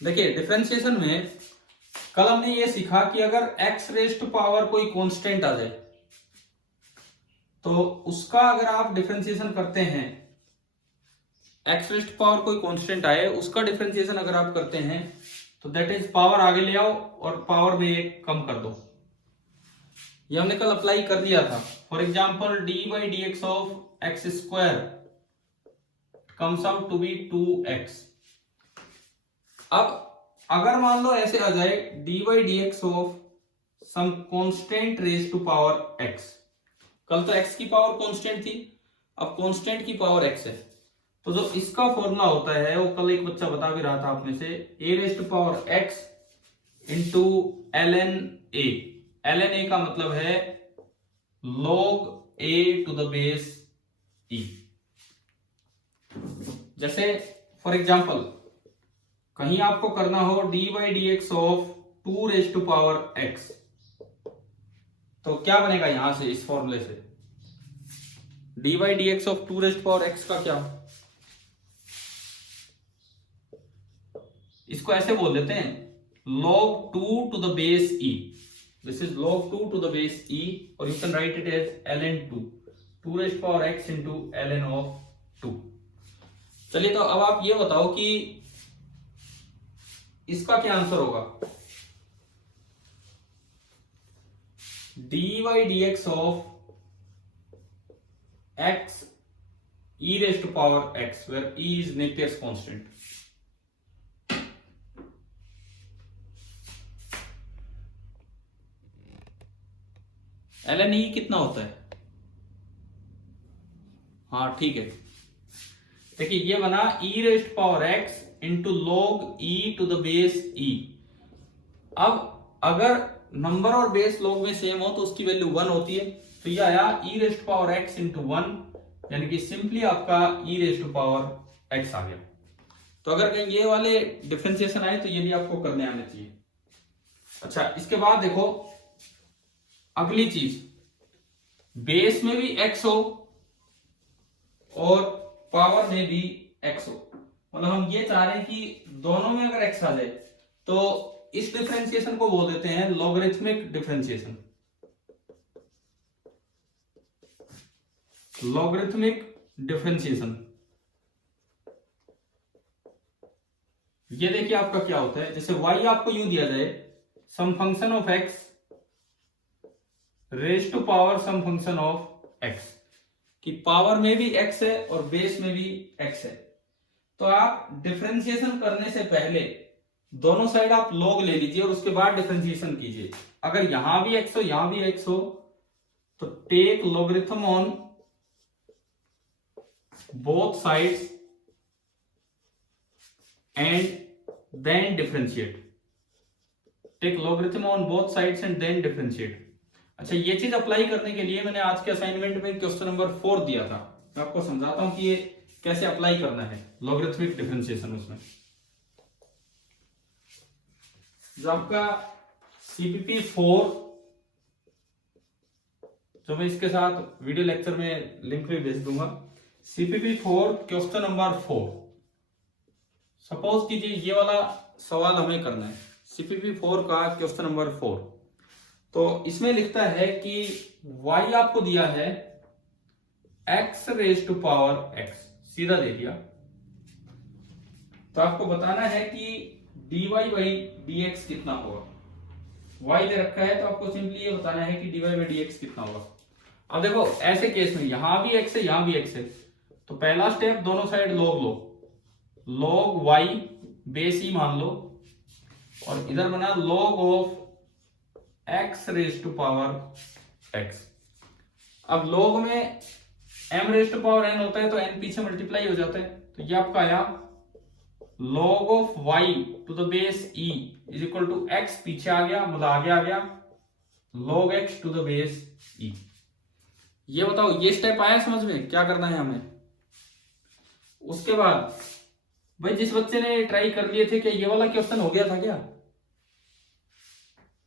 देखिए डिफरेंशिएशन में कल हमने ये सीखा कि अगर x रेज़ टू पावर कोई कांस्टेंट आ जाए तो उसका अगर आप डिफरेंशिएशन करते हैं, x रेज़ टू पावर कोई कांस्टेंट आए उसका डिफरेंशिएशन अगर आप करते हैं तो दैट इज पावर आगे ले आओ और पावर में एक कम कर दो। ये हमने कल अप्लाई कर दिया था। For example d by d x of x square comes out to be 2x। अब अगर मान लो ऐसे आ जाए d by d x of some constant raise to power x। कल तो x की पावर कॉन्स्टेंट थी, अब कॉन्स्टेंट की पावर x है, तो जो इसका फॉर्मूला होता है वो कल एक बच्चा बता भी रहा था आप में से, a raise to power x into ln a। ln a का मतलब है log a to the base e। जैसे फॉर एग्जाम्पल कहीं आपको करना हो d by d x of 2 raise to power x, तो क्या बनेगा यहां से इस फॉर्मूले से d by d x of 2 raise to power x का क्या, इसको ऐसे बोल देते हैं log 2 to the base e। This is log 2 to the base e और you can write it as ln 2 raise to power x into ln of 2। चलिए तो अब आप ये बताओ कि इसका क्या आंसर होगा। D by d x of x e raise to power x where e is Napier's constant. ln e कितना होता है, हाँ ठीक है, देखिए ये बना e raise to power x into log e to the base e। अब अगर नंबर और बेस लॉग में सेम हो तो उसकी वैल्यू 1 होती है, तो ये आया e raise to power x into 1, यानी कि सिंपली आपका e raise to power x आ गया। तो अगर कहीं ये वाले डिफरेंशिएशन आए तो ये भी आपको करने आने चाहिए। अच्छा इसके बाद देखो अगली चीज, बेस में भी x हो और पावर में भी x हो, मतलब हम ये चाह रहे हैं कि दोनों में अगर x आ जाए तो इस डिफरेंशिएशन को बोल देते हैं लॉगरिथमिक डिफरेंशिएशन। लॉगरिथमिक डिफरेंशिएशन ये देखिए आपका क्या होता है, जैसे y आपको यूं दिया जाए some function of x raise to power some function of x, कि पावर में भी x है और बेस में भी x है, तो आप डिफरेंशिएशन करने से पहले दोनों साइड आप log ले लीजिए और उसके बाद डिफरेंशिएशन कीजिए। अगर यहां भी x हो यहां भी x हो तो take logarithm on both sides and then differentiate. Take logarithm on both sides and then differentiate. अच्छा ये चीज अप्लाई करने के लिए मैंने आज के असाइनमेंट में क्वेश्चन नंबर 4 दिया था, मैं आपको समझाता हूं कि ये कैसे अप्लाई करना है लॉगरिथमिक डिफरेंशिएशन। उसमें जो आपका CPP 4, जो मैं इसके साथ वीडियो लेक्चर में लिंक भी भेज दूंगा, CPP 4 क्वेश्चन नंबर 4। सपोज कीजिए ये वाला सवाल हमें करना है, CPP 4 का क्वेश्चन नंबर 4। तो इसमें लिखता है कि y आपको दिया है x raise to power x, सीधा दे दिया, तो आपको बताना है कि dy बाई dx कितना होगा। y दे रखा है तो आपको सिंपली ये बताना है कि dy बाई dx कितना होगा। अब देखो ऐसे केस में यहां भी x है यहां भी x है, तो पहला स्टेप दोनों साइड log लो, log y बेस ही मान लो, और इधर बना log of x raise to power x। अब log में m raise to power n होता है तो n पीछे मल्टीप्लाई हो जाता है, तो ये आपका आया log of y to the base e is equal to x, पीछे आ गया मतलब आगे आ गया log x to the base e। ये बताओ ये स्टेप आया समझ में, क्या करना है हमें। उसके बाद भाई जिस बच्चे ने ट्राई कर लिए थे क्या ये वाला क्वेश्चन हो गया था क्या,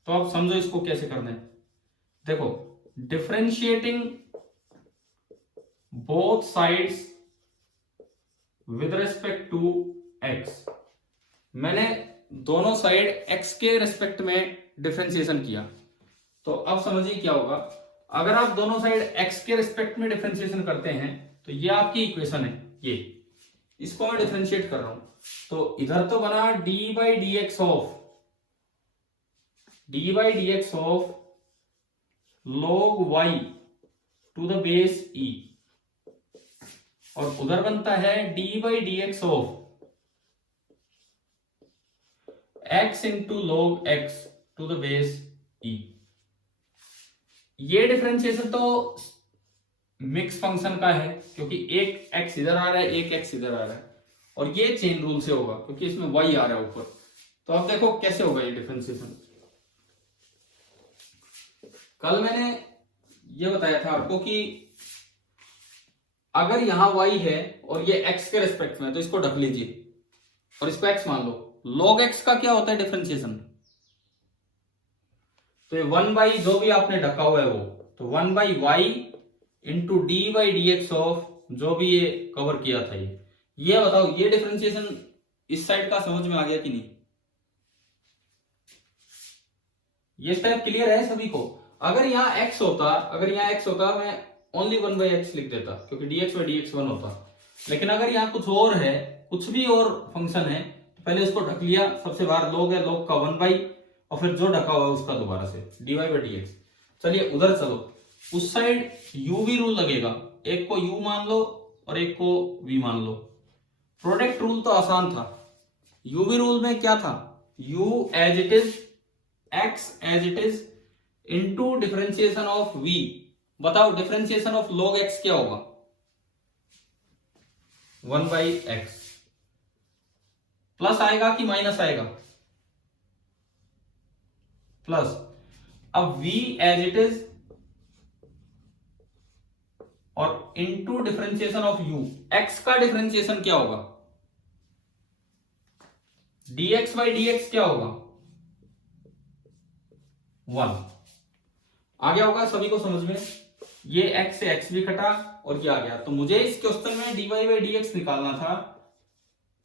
तो आप समझो इसको कैसे करना है। देखो differentiating both sides with respect to x, मैंने दोनों साइड एक्स के रेस्पेक्ट में डिफरेंशिएशन किया, तो अब समझिए क्या होगा। अगर आप दोनों साइड एक्स के रिस्पेक्ट में डिफरेंशिएशन करते हैं तो ये आपकी इक्वेशन है, ये इसको मैं डिफरेंशिएट कर रहा हूं, तो इधर तो बना d by d x of log y to the base e, और उधर बनता है d by d x of x into log x to the base e। ये डिफरेंशिएशन तो मिक्स फंक्शन का है, क्योंकि एक x इधर आ रहा है, एक x इधर आ रहा है, और ये चेन रूल से होगा क्योंकि इसमें y आ रहा है ऊपर। तो अब देखो कैसे होगा ये डिफरेंशिएशन। कल मैंने ये बताया था आपको कि अगर यहां y है और ये x के रेस्पेक्ट में है तो इसको ढक लीजिए और इसको x मान लो। log x का क्या होता है डिफरेंशिएशन, तो ये 1 बाई जो भी आपने ढका हुआ है वो, तो 1 by y into d by d x of जो भी ये कवर किया था ये बताओ ये डिफरेंशिएशन इस साइड का समझ में आ गया कि नहीं? ये स्टेप क्लियर है सभी को? अगर यहाँ x होता मैं ओनली 1 बाई एक्स लिख देता क्योंकि dx बाई dx 1 होता, लेकिन अगर यहाँ कुछ और है, कुछ भी और फंक्शन है, तो पहले इसको ढक लिया, सबसे बाहर log है, log का 1 बाई और फिर जो ढका हुआ है उसका दोबारा से dy बाई dx। चलिए उधर चलो, उस साइड u भी रूल लगेगा, एक को u मान लो और एक को v मान लो। प्रोडक्ट रूल तो आसान था, u v रूल में क्या था, u as it is x as it is into differentiation of v। बताओ डिफरेंशिएशन ऑफ log x क्या होगा, 1 बाई एक्स। प्लस आएगा कि माइनस आएगा, प्लस। अब v एज इट इज और into differentiation of u, x का डिफरेंशिएशन क्या होगा, dx बाई dx क्या होगा, 1। आ गया होगा सभी को समझ में? ये x से x भी कटा और ये आ गया। तो मुझे इस क्वेश्चन में dy बाई dx निकालना था,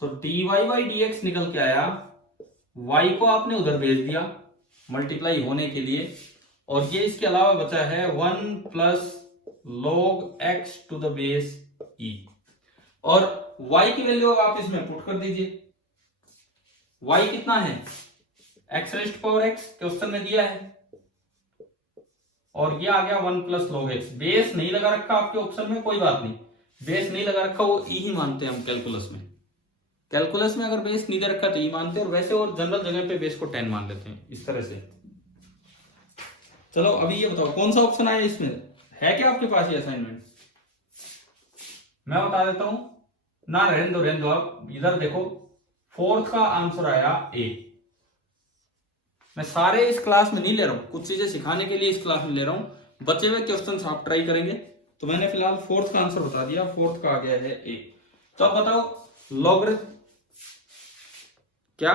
तो dy बाई dx निकल के आया, y को आपने उधर भेज दिया मल्टीप्लाई होने के लिए, और ये इसके अलावा बचा है 1 plus log x to the base e, और y की वैल्यू आप इसमें पुट कर दीजिए। y कितना है, x raise power x question में दिया है, और ये आ गया 1 प्लस log x। बेस नहीं लगा रखा आपके ऑप्शन में, कोई बात नहीं, बेस नहीं लगा रखा वो ई ही मानते हैं हम कैलकुलस में। कैलकुलस में अगर बेस नहीं दे रखा तो ई मानते हैं, और वैसे और जनरल जगह पे बेस को 10 मान लेते हैं इस तरह से। चलो अभी ये बताओ कौन सा ऑप्शन आया इसमें, है क्या आपके पास ये असाइनमेंट? मैं बता देता हूं ना, रहने दो आप इधर देखो। 4th का आंसर आया ए। मैं सारे इस क्लास में नहीं ले रहा हूं, कुछ चीजें सिखाने के लिए इस क्लास में ले रहा हूं, बचे हुए क्वेश्चन आप ट्राई करेंगे। तो मैंने फिलहाल 4th का आंसर बता दिया, 4th का आ गया है ए। तो अब बताओ लॉगरिथम क्या,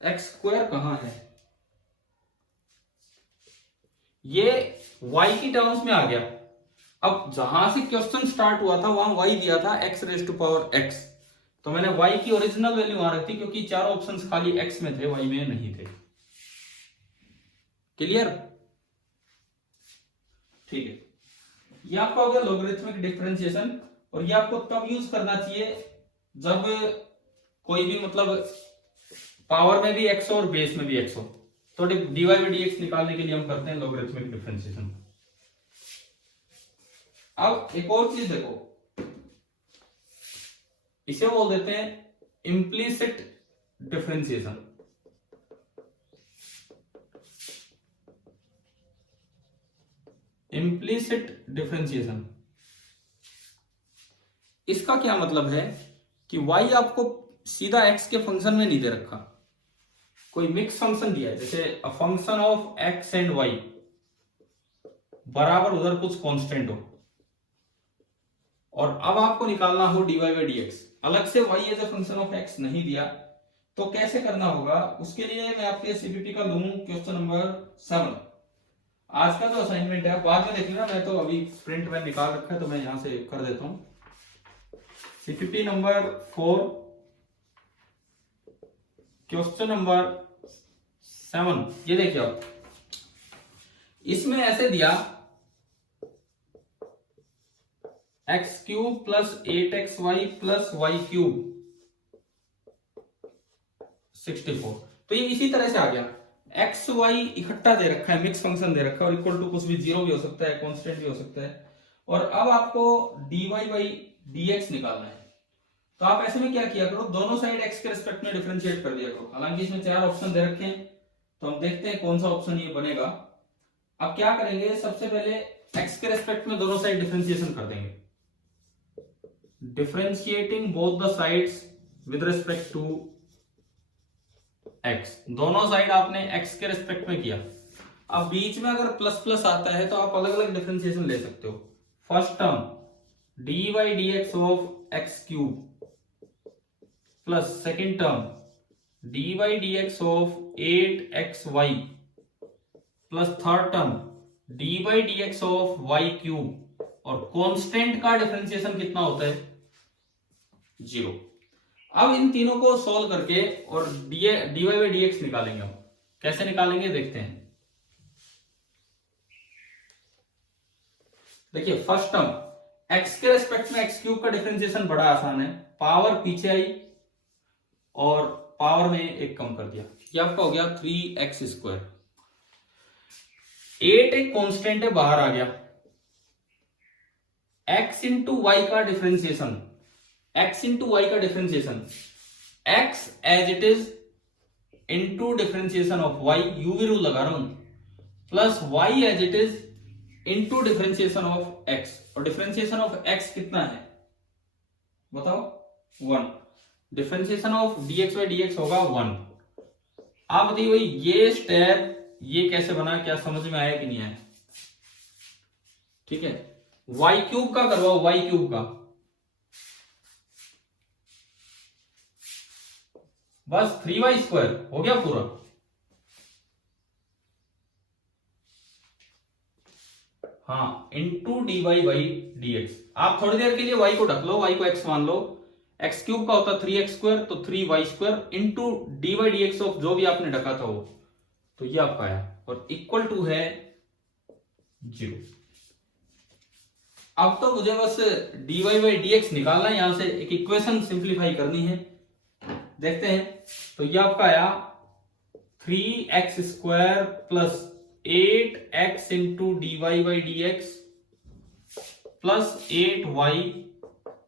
एक्स स्क्वायर कहां है, ये y की टर्म्स में आ गया। अब जहां से क्वेश्चन स्टार्ट हुआ था वहां y दिया था x raise to power x, तो मैंने y की ओरिजिनल वैल्यू वहां रखी क्योंकि चारों ऑप्शंस खाली x में थे, y में नहीं थे। क्लियर? ठीक है, ये आपका हो गया लॉगरिथमिक डिफरेंशिएशन, और ये आपको तब यूज करना चाहिए जब कोई भी मतलब पावर में भी x और बेस में भी x हो। तो dy बाई dx निकालने के लिए हम करते हैं लॉगरिथमिक डिफरेंशिएशन। अब एक और चीज देखो, इसे बोल देते हैं इम्प्लीसिट डिफरेंशिएशन। इम्प्लीसिट डिफरेंशिएशन, इसका क्या मतलब है कि y आपको सीधा x के फंक्शन में नहीं दे रखा, कोई मिक्स फंक्शन दिया है, जैसे अ function of x and y बराबर उधर कुछ कांस्टेंट हो, और अब आपको निकालना हो dy बाई dx, अलग से y as a function of x नहीं दिया, तो कैसे करना होगा? उसके लिए मैं आपके सीपीपी का लूं क्वेश्चन नंबर 7। आज का जो असाइनमेंट है बाद में देख लेना, मैं तो अभी प्रिंट में निकाल रखा है तो मैं यहां से कर देता हूं। सीपीपी नंबर 4 क्वेश्चन नंबर 7, ये देखिए आप, इसमें ऐसे दिया x cube plus 8xy plus y cube 64। तो ये इसी तरह से आ गया, एक्स वाई इकट्ठा दे रखा है, मिक्स फंक्शन दे रखा है, और इक्वल टू कुछ भी, जीरो भी हो सकता है, कांस्टेंट भी हो सकता है। और अब आपको dy बाई dx निकालना है। तो आप ऐसे में क्या किया करो, दोनों साइड x के रिस्पेक्ट में डिफरेंशिएट कर दिया करो। हालांकि इसमें 4 ऑप्शन दे रखे हैं, तो हम देखते हैं कौन सा ऑप्शन ये बनेगा। अब क्या करेंगे, सबसे पहले x के रिस्पेक्ट में दोनों साइड डिफरेंशिएशन कर देंगे, differentiating both the sides with respect to x। दोनों साइड आपने x के रिस्पेक्ट में किया। अब बीच में अगर प्लस प्लस आता है तो आप अलग अलग डिफरेंशिएशन ले सकते हो। First term dy dx of x cube plus second term dy dx of 8xy plus third term dy dx of y cube, और कांस्टेंट का डिफरेंशिएशन कितना होता है, 0। अब इन तीनों को सॉल्व करके और dy बाई dx निकालेंगे हम। कैसे निकालेंगे देखते हैं। देखिए फर्स्ट टर्म x के रेस्पेक्ट में x क्यूब का डिफरेंशिएशन बड़ा आसान है, पावर पीछे आई और पावर में एक कम कर दिया, ये आपका हो गया 3x स्क्वायर। 8 एक कांस्टेंट है, बाहर आ गया। x इंटू वाई का डिफरेंशिएशन, x इंटू वाई का differentiation, x as it is into differentiation of y, U भी रूल लगा रहा हूं, plus y as it is into differentiation of x। और डिफरेंशिएशन ऑफ x कितना है बताओ, 1। Differentiation of dx by dx होगा 1। आप बताइए भाई ये स्टेप ये कैसे बना, क्या समझ में आया कि नहीं आया। ठीक है, y क्यूब का करवाओ, y क्यूब का, बस 3y स्क्वायर हो गया पूरा। हाँ, इंटू dy बाई dx। आप थोड़ी देर के लिए y को ढक लो, y को x मान लो, x क्यूब का होता 3x स्क्वायर, तो 3y square into d by dx of जो भी आपने ढका था वो, तो ये आपका आया, और इक्वल टू है 0। अब तो मुझे बस dy बाई dx निकालना है, यहां से एक इक्वेशन सिंप्लीफाई करनी है, देखते हैं। तो ये आपका आया 3x square plus 8x into dy by dx plus 8y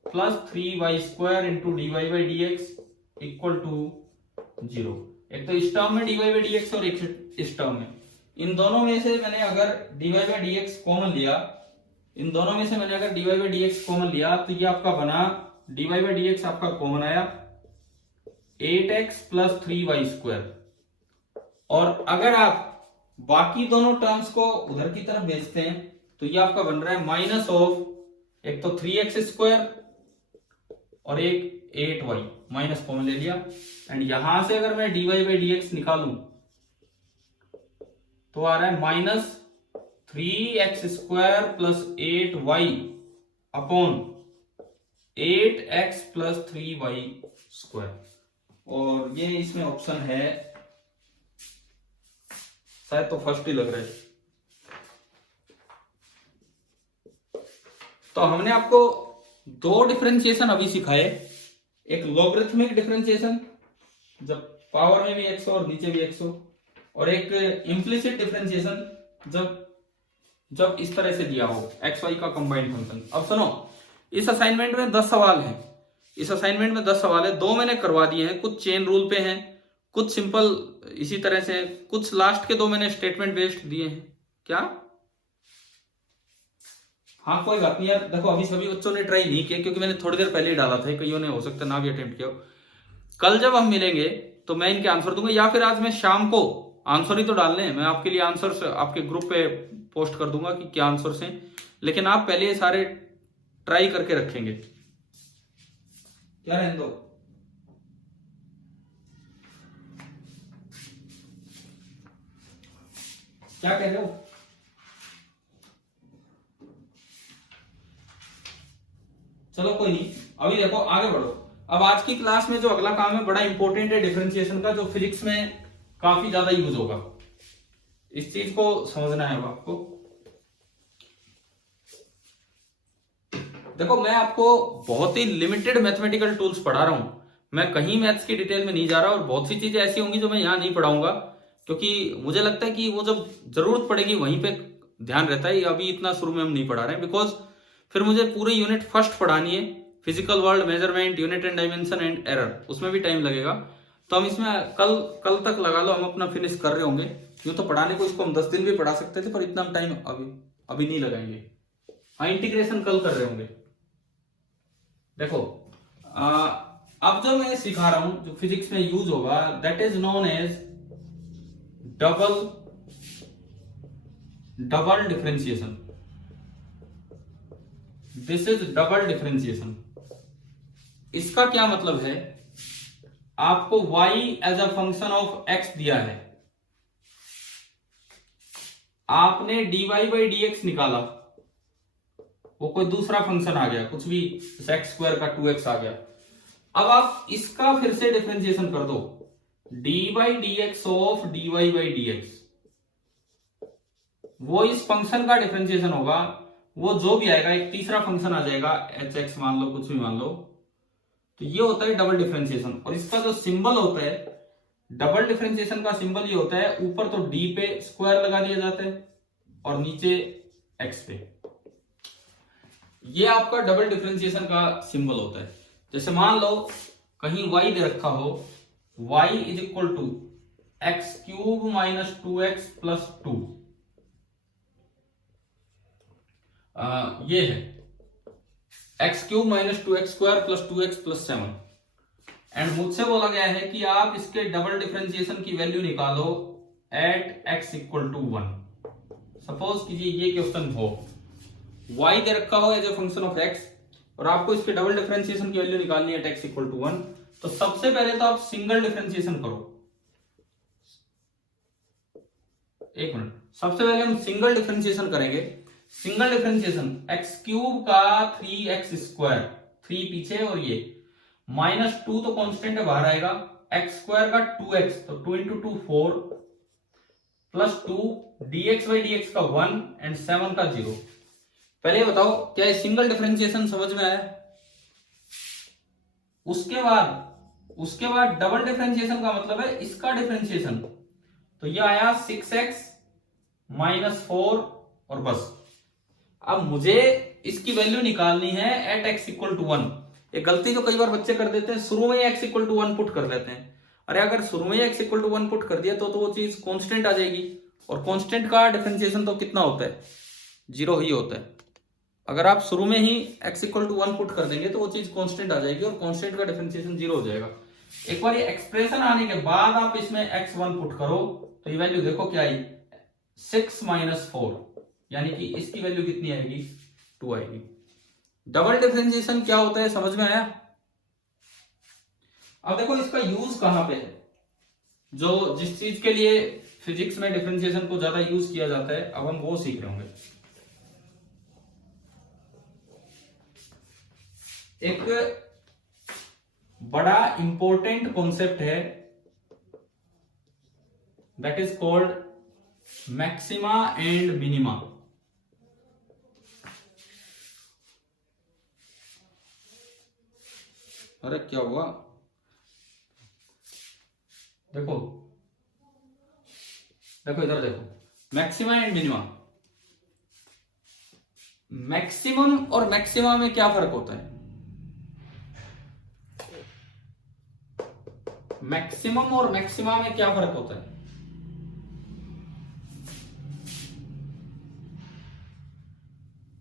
plus 3y square into dy by dx equal to 0। एक तो इस टर्म में dy बाई dx और एक इस टर्म में, इन दोनों में से मैंने अगर dy बाई dx कॉमन लिया, इन दोनों में से मैंने अगर dy बाई dx कॉमन लिया, तो ये आपका बना dy बाई dx आपका कॉमन आया 8x प्लस 3y स्क्वायर। और अगर आप बाकी दोनों टर्म्स को उधर की तरफ भेजते हैं तो ये आपका बन रहा है माइनस ऑफ, एक तो 3x स्क्वायर और एक 8y, माइनस कॉमन ले लिया। एंड यहां से अगर मैं dy बाई dx निकालूं तो आ रहा है minus 3x square plus 8y upon 8x plus 3y square. और ये इसमें ऑप्शन है, शायद तो फर्स्ट ही लग रहा है। तो हमने आपको दो डिफरेंशिएशन अभी सिखाए, एक लॉगरिथमिक डिफरेंशिएशन जब पावर में भी x हो और नीचे भी x हो, और एक इम्प्लिसिट डिफरेंशिएशन जब इस तरह से दिया हो एक्स वाई का कंबाइंड फंक्शन। अब सुनो, इस असाइनमेंट में 10 सवाल हैं, इस असाइनमेंट में 10 सवाल है, 2 मैंने करवा दिए हैं, कुछ चेन रूल पे हैं, कुछ सिंपल इसी तरह से, कुछ लास्ट के 2 मैंने स्टेटमेंट बेस्ड दिए हैं। क्या? हाँ कोई बात नहीं यार, देखो अभी सभी बच्चों ने ट्राई नहीं किया क्योंकि मैंने थोड़ी देर पहले ही डाला था, कईयों ने हो सकता है ना भी अटेम्प्ट किया। कल जब हम मिलेंगे तो मैं इनके आंसर दूंगा, या फिर आज मैं शाम को, आंसर ही तो डालने हैं, मैं आपके लिए आंसर आपके ग्रुप पे पोस्ट कर दूंगा कि क्या आंसर्स हैं, लेकिन आप पहले ये सारे ट्राई करके रखेंगे। क्या रहने दो, क्या कह रहे हो? चलो कोई नहीं, अभी देखो आगे बढ़ो। अब आज की क्लास में जो अगला काम है बड़ा इंपॉर्टेंट है डिफरेंशिएशन का, जो फिजिक्स में काफी ज्यादा यूज होगा। इस चीज को समझना है आपको। देखो मैं आपको बहुत ही लिमिटेड मैथमेटिकल टूल्स पढ़ा रहा हूं, मैं कहीं मैथ्स की डिटेल में नहीं जा रहा, और बहुत सी चीजें ऐसी होंगी जो मैं यहां नहीं पढ़ाऊंगा, क्योंकि मुझे लगता है कि वो जब जरूरत पड़ेगी वहीं पे ध्यान रहता है। अभी इतना शुरू में हम नहीं पढ़ा रहे हैं, बिकॉज फिर मुझे पूरी यूनिट फर्स्ट पढ़ानी है, physical world, measurement, unit and dimension and error, उसमें भी टाइम लगेगा। तो हम इसमें कल तक लगा लो, हम अपना फिनिश कर रहे होंगे। यूं तो पढ़ाने को इसको हम 10 दिन भी पढ़ा सकते थे, पर इतना टाइम अभी नहीं लगाएंगे। हाँ, इंटीग्रेशन कल कर रहे होंगे। देखो अब जो मैं सिखा रहा हूं, जो फिजिक्स में यूज होगा, that is known as double differentiation. This is double differentiation. इसका क्या मतलब है, आपको y as a function of x दिया है, आपने dy बाई dx निकाला, वो कोई दूसरा फंक्शन आ गया, कुछ भी x स्क्वायर का 2x आ गया। अब आप इसका फिर से डिफरेंशिएशन कर दो, dy by dx of dy by dx, वो इस फंक्शन का डिफरेंशिएशन होगा। वो जो भी आएगा, एक तीसरा फंक्शन आ जाएगा, hx मान लो, कुछ भी मान लो, तो ये होता है डबल डिफरेंशिएशन। और इसका जो सिंबल होता है, डबल डिफरेंशिएशन का सिंबल ये होता है, ऊपर तो d पे स्क्वायर लगा दिया जाता है और नीचे x पे। ये आपका डबल डिफरेंशिएशन का सिंबल होता है। जैसे मान लो कहीं y दे रखा हो, y is equal to x cube minus 2x plus 2, ये है x cube minus 2x square plus 2x plus 7। And मुझसे बोला गया है कि आप इसके डबल डिफरेंशिएशन की वैल्यू निकालो at x equal to 1। Suppose कीजिए ये क्वेश्चन हो, y दे रखा हो as a function of x, और आपको इसके डबल डिफरेंशिएशन की वैल्यू निकालनी है x इक्वल टू 1। तो सबसे पहले तो आप सिंगल डिफरेंशिएशन करो। एक मिनट, सबसे पहले हम सिंगल डिफरेंशिएशन करेंगे। सिंगल डिफरेंशिएशन, एक्स क्यूब का 3x स्क्वायर, 3 पीछे और ये माइनस 2 तो कांस्टेंट है, बाहर आएगा, एक्स स्क्वायर का 2x, तो 2 into 2 4 plus 2 dx by dx का 1 एंड 7 का 0। पहले बताओ क्या ये सिंगल डिफरेंशिएशन समझ में आया? उसके बाद डबल डिफरेंशिएशन का मतलब है इसका डिफरेंशिएशन, तो ये आया 6x माइनस 4 और बस। अब मुझे इसकी वैल्यू निकालनी है एट x इक्वल टू 1। एक गलती जो कई बार बच्चे कर देते हैं, शुरू में ही x इक्वल टू 1 पुट कर देते हैं। अरे अगर शुरू में ही x इक्वल टू 1 पुट कर दिया तो वो चीज कांस्टेंट आ जाएगी, और कांस्टेंट का डिफरेंशिएशन तो कितना होता है, 0 ही होता है। अगर आप शुरू में ही x इक्वल टू 1 पुट कर देंगे तो वो चीज कांस्टेंट आ जाएगी, और कांस्टेंट का डिफरेंशिएशन 0 हो जाएगा। एक बार ये एक्सप्रेशन आने के बाद आप इसमें x1 पुट करो, तो ये वैल्यू देखो क्या आई, 6 माइनस 4, यानी कि इसकी वैल्यू कितनी आएगी, 2 आएगी। डबल डिफरेंशिएशन क्या होता है समझ में आया? अब देखो इसका यूज कहां पे है, जो जिस चीज के लिए फिजिक्स में डिफरेंशिएशन को ज्यादा यूज किया जाता है, अब हम वो सीख रहे होंगे। एक बड़ा इंपॉर्टेंट कॉन्सेप्ट है, that is called maxima and minima. अरे क्या हुआ, देखो देखो इधर देखो, मैक्सिमा एंड मिनिमा। मैक्सिमम और मैक्सिमा में क्या फर्क होता है? मैक्सिमम और मैक्सिमा में क्या फर्क होता है?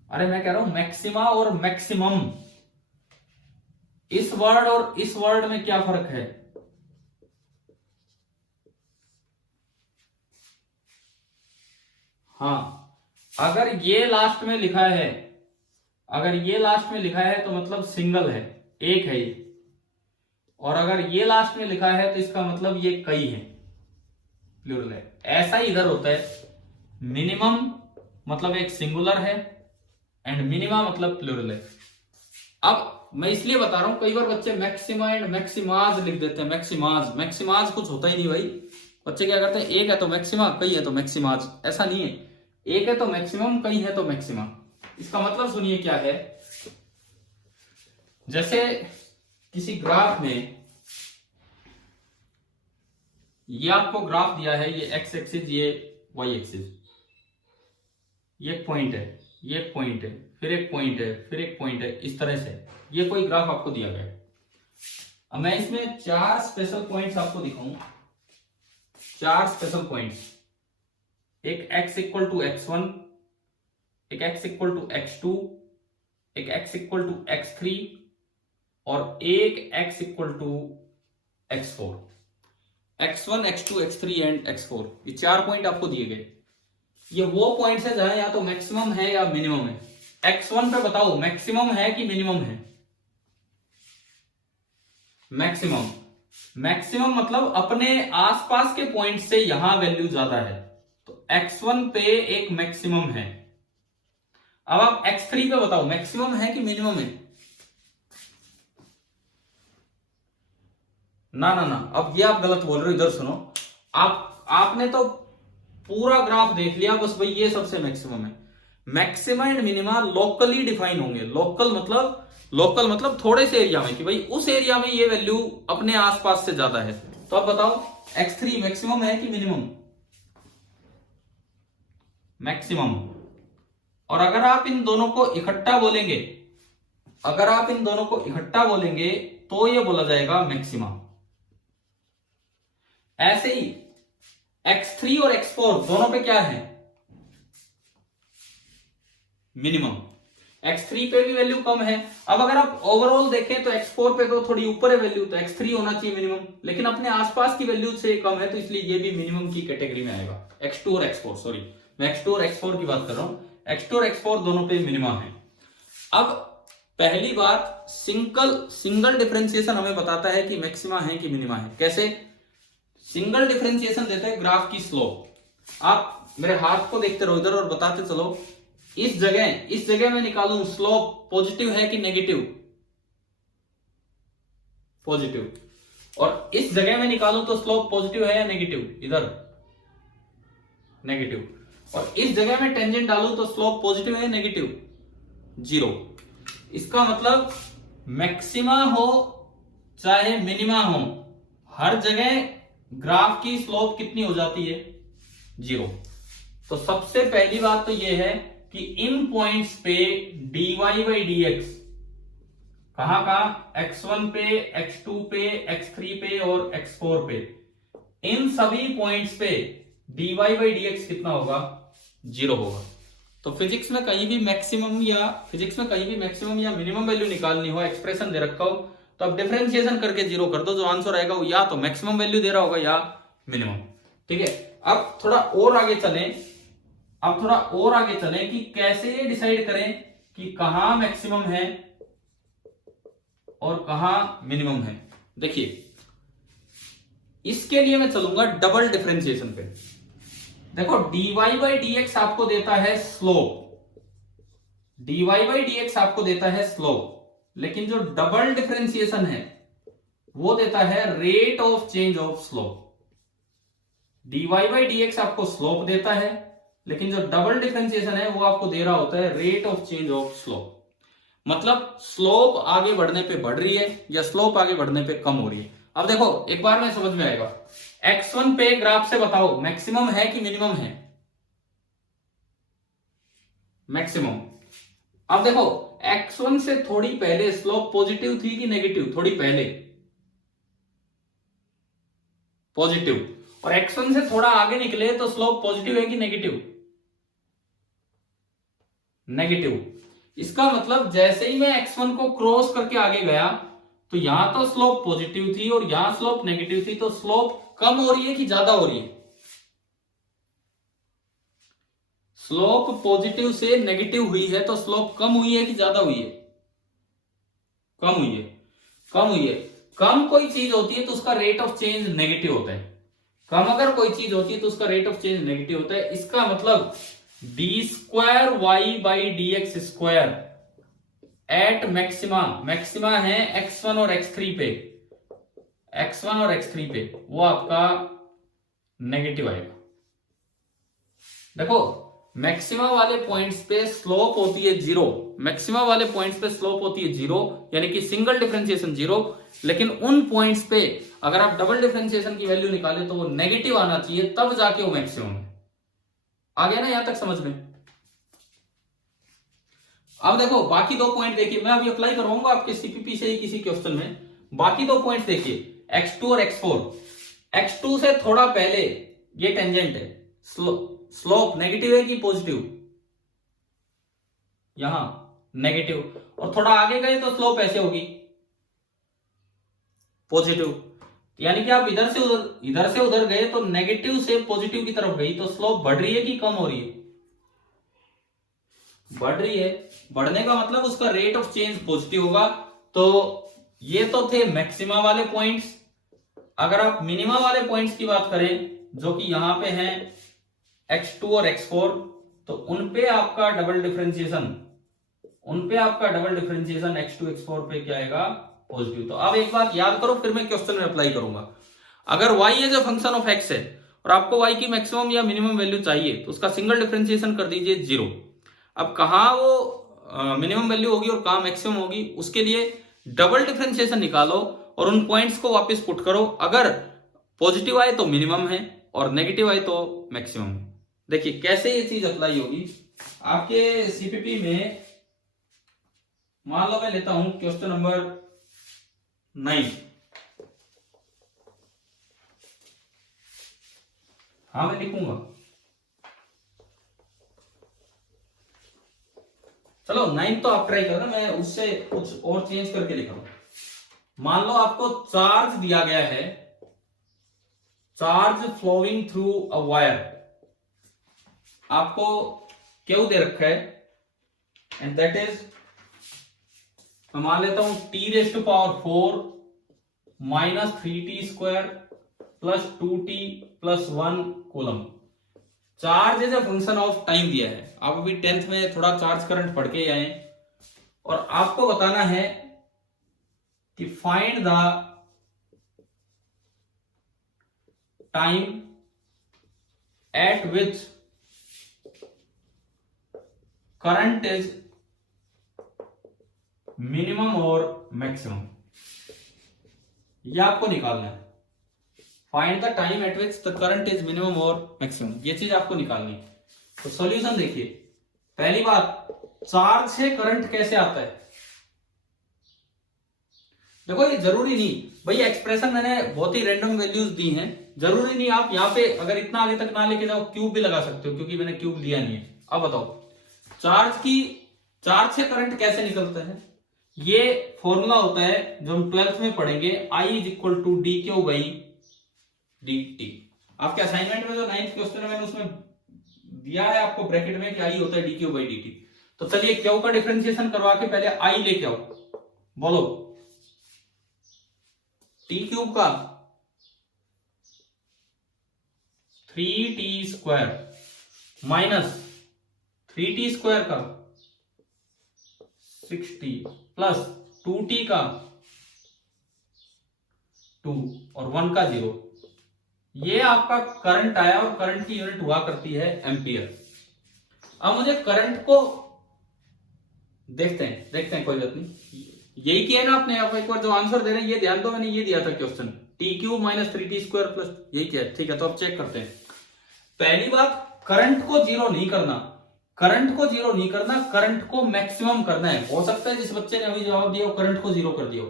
अरे मैं कह रहा हूं मैक्सिमा और मैक्सिमम, इस वर्ड और इस वर्ड में क्या फर्क है? हाँ, अगर ये लास्ट में लिखा है, अगर ये लास्ट में लिखा है तो मतलब सिंगल है, एक है ये, और अगर ये लास्ट में लिखा है तो इसका मतलब ये कई है, प्लूरल है। ऐसा ही इधर होता है, मिनिमम मतलब एक सिंगुलर है एंड मिनिमा मतलब प्लूरल है। अब मैं इसलिए बता रहा हूं, कई बार बच्चे मैक्सिमा एंड मैक्सिमाज लिख देते हैं, मैक्सिमाज मैक्सिमाज कुछ होता ही नहीं भाई। बच्चे क्या करते हैं, एक है तो मैक्सिमा, कई है तो मैक्सिमाज, ऐसा नहीं है। एक है तो मैक्सिमम, कई है तो मैक्सिमा। इसका मतलब सुनिए क्या है, जैसे किसी ग्राफ में, ये आपको ग्राफ दिया है, ये एक्स एक्सिस, ये वाई एक्सिस, ये एक पॉइंट है, ये एक पॉइंट है, फिर एक पॉइंट है, फिर एक पॉइंट है, इस तरह से ये कोई ग्राफ आपको दिया गया है। अब मैं इसमें 4 स्पेशल पॉइंट्स आपको दिखाऊं, 4 स्पेशल पॉइंट्स। एक x इक्वल टू x1, एक x इक्वल टू x2, एक x इक्वल टू x3 और एक x equal to x4। x1, x2, x3 and x4, ये 4 पॉइंट आपको दिए गए। ये वो पॉइंट्स है जहां या तो मैक्सिमम है या मिनिमम है। x1 पे बताओ मैक्सिमम है कि मिनिमम है? मैक्सिमम। मैक्सिमम मतलब अपने आसपास के पॉइंट से यहां वैल्यू ज्यादा है, तो x1 पे एक मैक्सिमम है। अब आप x3 पे बताओ मैक्सिमम है कि मिनिमम है? ना ना ना, अब ये आप गलत बोल रहे हो, इधर सुनो। आपने तो पूरा ग्राफ देख लिया, बस भाई ये सबसे मैक्सिमम है। Maxima and minima locally define होंगे। लोकल मतलब थोड़े से एरिया में, कि भाई उस एरिया में ये वैल्यू अपने आसपास से ज्यादा है। तो अब बताओ x3 मैक्सिमम है कि मिनिमम? मैक्सिमम। और अगर आप इन दोनों को इकट्ठा बोलेंगे, तो ये बोला जाएगा मैक्सिमा। ऐसे ही x3 और x4 दोनों पे क्या है? मिनिमम। x3 पे भी वैल्यू कम है। अब अगर आप ओवरऑल देखें तो x4 पे तो थोड़ी ऊपर है वैल्यू, तो x3 होना चाहिए मिनिमम, लेकिन अपने आसपास की वैल्यू से कम है, तो इसलिए ये भी मिनिमम की कैटेगरी में आएगा। x2 और x4, सॉरी मैं x2 और x4 की बात कर रहा हूं। x2 और x4 दोनों पे मिनिमम है। अब पहली बात, सिंगल डिफरेंशिएशन हमें बताता है कि मैक्सिमा है कि मिनिमा है। कैसे? सिंगल डिफरेंशिएशन देता है ग्राफ की स्लोप। आप मेरे हाथ को देखते रहो इधर और बताते चलो, इस जगह मैं निकालूं स्लोप पॉजिटिव है कि नेगेटिव? पॉजिटिव। और इस जगह में निकालूं तो स्लोप पॉजिटिव है या नेगेटिव? इधर नेगेटिव। और इस जगह में टेंजेंट डालूं तो स्लोप पॉजिटिव है या नेगेटिव? 0। इसका मतलब मैक्सिमा हो चाहे मिनिमा हो, हर जगह ग्राफ की स्लोप कितनी हो जाती है? 0। तो सबसे पहली बात तो यह है कि इन पॉइंट्स पे dy बाई dx कहां x1 पे, x2 पे, x3 पे और x4 पे, इन सभी पॉइंट्स पे dy बाई dx कितना होगा? 0 होगा। तो फिजिक्स में कहीं भी मैक्सिमम या मिनिमम वैल्यू निकालनी हो, एक्सप्रेशन दे रखा हो, तो आप डिफरेंशिएशन करके 0 कर दो, जो आंसर आएगा वो या तो मैक्सिमम वैल्यू दे रहा होगा या मिनिमम। ठीक है, अब थोड़ा और आगे चलें कि कैसे डिसाइड करें कि कहां मैक्सिमम है और कहां मिनिमम है। देखिए, इसके लिए मैं चलूंगा डबल डिफरेंशिएशन पे। देखो dy बाई dx आपको देता है स्लोप, लेकिन जो डबल डिफरेंशिएशन है वो देता है rate of change of slope. dy by dx आपको स्लोप देता है, लेकिन जो डबल डिफरेंशिएशन है वो आपको दे रहा होता है rate of change of slope. मतलब स्लोप आगे बढ़ने पे बढ़ रही है या स्लोप आगे बढ़ने पे कम हो रही है। अब देखो एक बार में समझ में आएगा। x1 पे ग्राफ से बताओ मैक्सिमम है कि मिनिमम है? मैक्सिमम। अब देखो x1 से थोड़ी पहले स्लोप पॉजिटिव थी कि नेगेटिव? थोड़ी पहले पॉजिटिव। और x1 से थोड़ा आगे निकले तो स्लोप पॉजिटिव है कि नेगेटिव? नेगेटिव। इसका मतलब जैसे ही मैं x1 को क्रॉस करके आगे गया तो यहां तो स्लोप पॉजिटिव थी और यहां स्लोप नेगेटिव थी, तो स्लोप कम हो रही है कि ज्यादा हो रही है? स्लोप पॉजिटिव से नेगेटिव हुई है तो स्लोप कम हुई है कि ज्यादा हुई है? कम हुई है। कम कोई चीज होती है तो उसका रेट ऑफ चेंज नेगेटिव होता है। कम अगर कोई चीज होती है तो उसका रेट ऑफ चेंज नेगेटिव होता है। इसका मतलब d square y by d x square at maxima, maxima है x1 और x3 पे, x1 और x3 पे, वो आपका नेगेटिव आएगा। देखो मैक्सिमा वाले पॉइंट्स पे स्लोप होती है जीरो, मैक्सिमा वाले पॉइंट्स पे स्लोप होती है जीरो, यानी कि सिंगल डिफरेंशिएशन जीरो, लेकिन उन पॉइंट्स पे अगर आप डबल डिफरेंशिएशन की वैल्यू निकाले तो वो नेगेटिव आना चाहिए, तब जाके वो मैक्सिमम है। आ गया ना यहां तक समझ में? अब देखो बाकी दो पॉइंट देखिए, मैं अभी अप्लाई करवाऊंगा आपके सीपीपी से ही किसी क्वेश्चन में। बाकी दो पॉइंट देखिए x2 और x4, x2 से थोड़ा पहले ये टेंजेंट है, स्लोप नेगेटिव है कि पॉजिटिव, यहां नेगेटिव, और थोड़ा आगे गए तो स्लोप ऐसे होगी पॉजिटिव, यानी कि आप इधर से उधर गए तो नेगेटिव से पॉजिटिव की तरफ गई, तो स्लोप बढ़ रही है कि कम हो रही है? बढ़ रही है। बढ़ने का मतलब उसका रेट ऑफ चेंज पॉजिटिव होगा। तो ये तो थे मैक्सिमा वाले पॉइंट्स। अगर आप मिनिमा वाले पॉइंट्स की बात करें, जो कि यहां पे हैं x2 और x4, तो उनपे आपका डबल डिफरेंशिएशन x2 x4 पे क्या आएगा? पॉजिटिव। तो अब एक बात याद करो, फिर मैं क्वेश्चन में अप्लाई करूंगा। अगर y as a function of x है और आपको y की मैक्सिमम या मिनिमम वैल्यू चाहिए, तो उसका सिंगल डिफरेंशिएशन कर दीजिए जीरो। अब कहां वो मिनिमम वैल्यू होगी और कहां मैक्सिमम होगी, उसके लिए डबल डिफरेंशिएशन निकालो और उन पॉइंट्स को वापस पुट करो। अगर पॉजिटिव आए तो मिनिमम है और नेगेटिव आए तो मैक्सिमम है। देखिए कैसे ये चीज अप्लाई होगी आपके सीपीपी में। मान लो मैं लेता हूं क्वेश्चन नंबर 9। हाँ मैं लिखूंगा, चलो 9 तो आप ट्राई करना, मैं उससे कुछ और चेंज करके लिख रहा हूं। मान लो आपको चार्ज दिया गया है, charge flowing through a wire, आपको क्यू दे रखा है, एंड दैट इज, मैं मान लेता हूं t⁴ minus 3t² plus 2t plus 1 coulomb. Charge as a function of time दिया है। आप अभी 10th में थोड़ा चार्ज करंट पढ़ के आए, और आपको बताना है कि find the time eight which current is minimum और मैक्सिमम, यह आपको निकालना है। Find the time eight which the current is minimum और मैक्सिमम, ये चीज आपको निकालनी है। तो सॉल्यूशन देखिए, पहली बात, चार्ज से करंट कैसे आता है? देखो ये जरूरी नहीं भाई, एक्सप्रेशन मैंने बहुत ही रैंडम वैल्यूज दी हैं, जरूरी नहीं आप यहाँ पे अगर इतना आगे तक ना लेके जाओ क्यूब भी लगा सकते हो, क्योंकि मैंने क्यूब लिया नहीं है। अब बताओ चार्ज से करंट कैसे निकलता है? ये फॉर्मूला होता है जो हम 12th में पढ़ेंगे, I is equal to dq by dt। आपके असाइनमेंट में जो 9th क्वेश्चन है मैंने उसमें दिया है आपको ब्रैकेट में कि I होता है dq बाई dt। तो चलिए क्यू का डिफरेंशिएशन करवा के पहले I लेके आओ, बोलो t³ का 3t² माइनस 3t² का 6t प्लस 2t का 2 और 1 का 0। ये आपका करंट आया और करंट की यूनिट हुआ करती है एम्पियर। अब मुझे करंट को देखते हैं कोई बात नहीं, यही किया ना आपने। आप एक बार जो आंसर दे रहे हैं ये ध्यान दो, मैंने ये दिया था question, t³ minus 3t² plus, यही किया, ठीक है। तो अब चेक करते हैं। पहली बात, करंट को जीरो नहीं करना, करंट को मैक्सिमम करना है। हो सकता है जिस बच्चे ने अभी जवाब दिया करंट को जीरो कर दिया,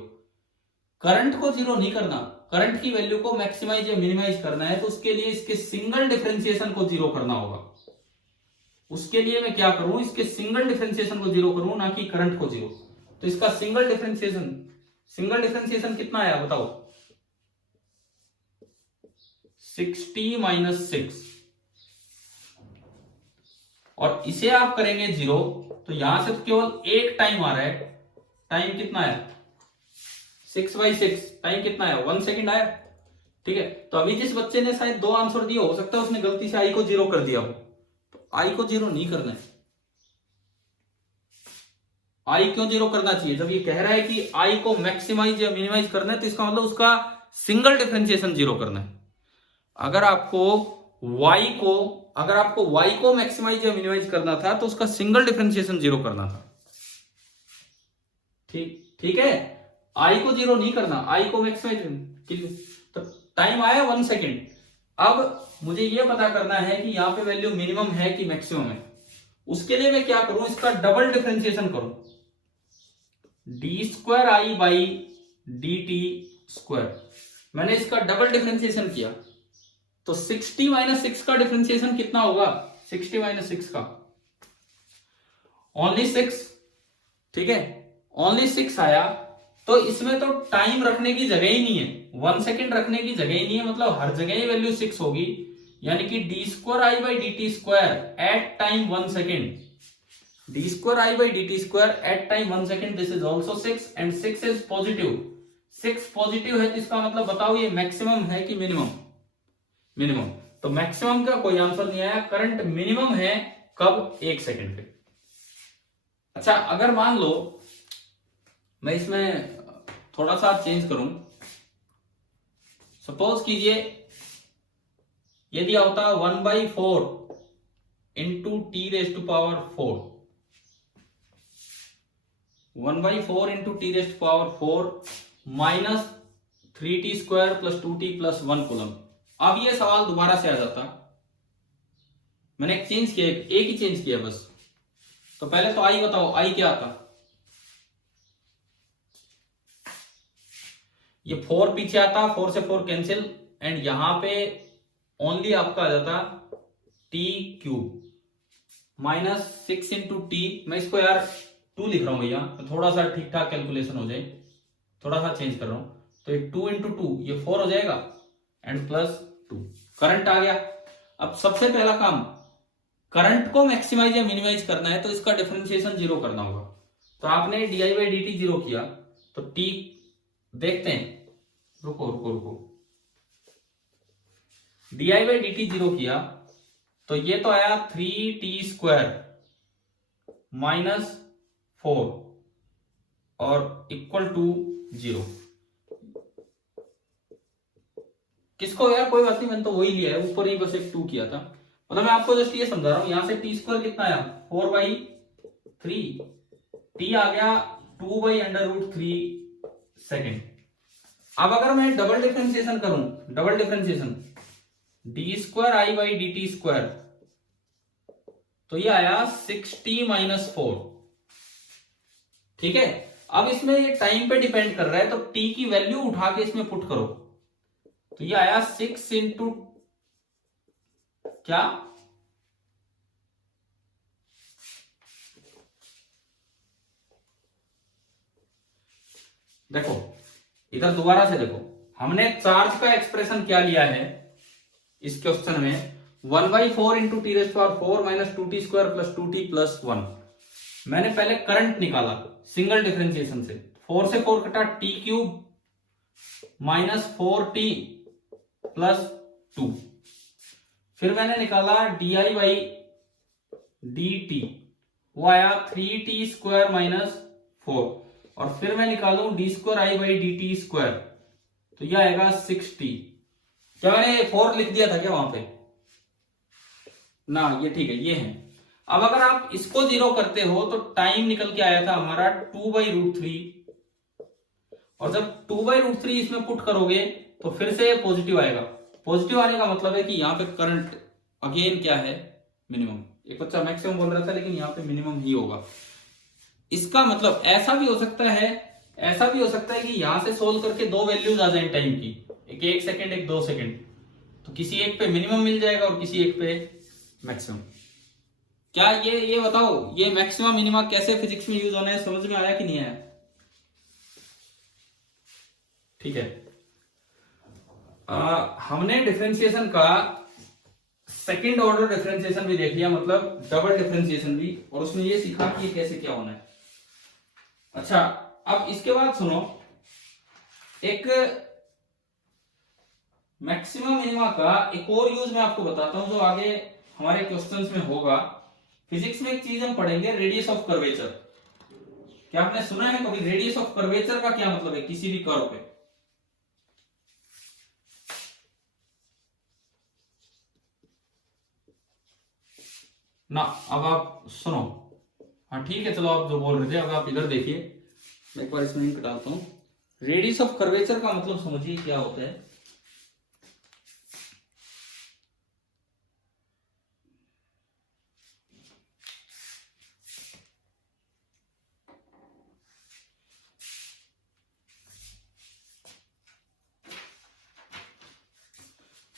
करंट को जीरो नहीं करना, करंट की वैल्यू को मैक्सिमाइज या मिनिमाइज करना है, तो उसके लिए इसके सिंगल डिफरेंशिएशन को जीरो करना होगा। उसके लिए मैं क्या करूं, इसके सिंगल डिफरेंशिएशन को जीरो करूं, ना कि करंट को जीरो। तो इसका सिंगल डिफरेंशिएशन कितना आया बताओ? 60 माइनस 6, और इसे आप करेंगे जीरो, तो यहां से तो केवल एक टाइम आ रहा है। टाइम कितना है? 6/6, टाइम कितना है? 1 सेकेंड आया, ठीक है। तो अभी जिस बच्चे ने शायद 2 आंसर दिया, हो सकता है उसने गलती से आई को जीरो कर दिया हो, तो आई को जीरो नहीं करना है। आई क्यों जीरो करना चाहिए? जब ये कह रहा है कि आई को मैक्सिमाइज या मिनिमाइज करना है तो इसका मतलब उसका सिंगल डिफरेंशिएशन जीरो करना है। अगर आपको y को मैक्सिमाइज या मिनिमाइज करना था तो उसका सिंगल डिफरेंशिएशन जीरो करना था। ठीक है, i को जीरो नहीं करना, i को मैक्सिमाइज। तो टाइम आया 1 सेकेंड। अब मुझे यह पता करना है कि यहां पे वैल्यू मिनिमम है कि मैक्सिमम है। उसके लिए मैं क्या करूं, इसका डबल डिफरेंशिएशन करूं, d2i बाई dt स्क्वायर। मैंने इसका डबल डिफरेंशिएशन किया तो 60 माइनस 6 का डिफरेंशिएशन कितना होगा? 60 माइनस 6 का ओनली 6। ठीक है, ओनली 6 आया तो इसमें तो टाइम रखने की जगह ही नहीं है, 1 सेकेंड रखने की जगह ही नहीं है, मतलब हर जगह ही वैल्यू 6 होगी। यानी कि d2i by dt square at time 1 second, d2i by dt square at time 1 second, this is also 6 and 6 is positive. 6 positive है तो इसका मतलब बताओ ये मैक्सिमम है कि मिनिमम? मिनिमम। तो मैक्सिमम का कोई आंसर नहीं आया, करंट मिनिमम है कब? 1 सेकेंड पे। अच्छा, अगर मान लो मैं इसमें थोड़ा सा चेंज करूं, सपोज कीजिए ये दिया होता 1/4 into t raise to power 4, 1/4 into t raise to power 4 minus 3t square plus 2t plus 1 coulomb. अब ये सवाल दोबारा से आ जाता, मैंने एक चेंज किया, एक ही चेंज किया बस। तो पहले तो आई बताओ, आई क्या आता? ये 4 पीछे आता, 4 से 4 कैंसिल, एंड यहां पे ओनली आपका आ जाता T cube minus 6 into T. मैं इसको यार 2 लिख रहा हूं भैया, तो थोड़ा सा ठीक ठाक कैलकुलेशन हो जाए, थोड़ा सा चेंज कर रहा हूं। तो ये 2 इंटू 2 ये 4 हो जाएगा एंड प्लस 2। करंट आ गया। अब सबसे पहला काम, करंट को मैक्सिमाइज या मिनिमाइज करना है तो इसका डिफरेंशिएशन जीरो करना होगा। तो आपने D by D T zero किया तो टी देखते हैं, रुको रुको रुको, D I by D T zero किया तो ये तो आया 3t स्क्वायर माइनस 4 और इक्वल टू 0। किसको यार? कोई बात नहीं, मैंने तो वही लिया है, ऊपर ही बस एक 2 किया था। मतलब मैं आपको जस्ट ये समझा रहा हूं, यहां से टी स्क्वायर कितना आया? 4/3, टी आ गया 2/√3 सेकेंड। अब अगर मैं डबल डिफरेंशिएशन करूं, double differentiation d2i by dt square, तो ये आया 60 माइनस 4। ठीक है, अब इसमें ये टाइम पे डिपेंड कर रहा है तो t की वैल्यू उठा के इसमें पुट करो, तो ये आया 6 इंटू क्या? देखो इधर दोबारा से देखो, हमने चार्ज का एक्सप्रेशन क्या लिया है इस क्वेश्चन में? 1/4 into T rays power 4 minus 2t square plus 2t plus 1। मैंने पहले करंट निकाला सिंगल डिफरेंशिएशन से, 4 से 4 कटा, T cube minus 4t plus 2। फिर मैंने निकाला D I by D T, वो आया 3t स्क्वायर माइनस 4, और फिर मैं निकालू D square I by D T square, तो यह आएगा 6t। क्या मैंने 4 लिख दिया था क्या वहां पे? ना, ये ठीक है, ये है। अब अगर आप इसको जीरो करते हो तो टाइम निकल के आया था हमारा 2/√3, और जब 2/√3 इसमें पुट करोगे तो फिर से पॉजिटिव आएगा। पॉजिटिव आने का मतलब है कि यहाँ पे करंट अगेन क्या है? मिनिमम। एक बच्चा मैक्सिमम बोल रहा था लेकिन यहाँ पे मिनिमम ही होगा। इसका मतलब ऐसा भी हो सकता है, ऐसा भी हो सकता है कि यहां से सोल्व करके दो वैल्यूज आ जाए टाइम की, एक 1 सेकेंड एक 2 सेकेंड, तो किसी एक पे मिनिमम मिल जाएगा और किसी एक पे मैक्सिमम। क्या ये बताओ, ये मैक्सिमम मिनिमा कैसे फिजिक्स में यूज होना है, समझ में आया कि नहीं आया? ठीक है, हमने डिफरेंशिएशन का सेकंड ऑर्डर डिफरेंशिएशन भी देख लिया, मतलब डबल डिफरेंशिएशन भी, और उसमें ये सीखा कि ये कैसे क्या होना है। अच्छा, अब इसके बाद सुनो, एक मैक्सिमम मिनिमा का एक और यूज मैं आपको बताता हूं जो आगे हमारे क्वेश्चंस में होगा। फिजिक्स में एक चीज हम पढ़ेंगे, रेडियस ऑफ कर्वेचर। क्या आपने सुना है कभी रेडियस ऑफ कर्वेचर का क्या मतलब है किसी भी कर्व पे? ना। अब आप सुनो। हाँ ठीक है, चलो आप जो बोल रहे थे अब आप इधर देखिए, मैं एक बार इसमें ही कटाता हूं। रेडियस ऑफ कर्वेचर का मतलब समझिए क्या होता है।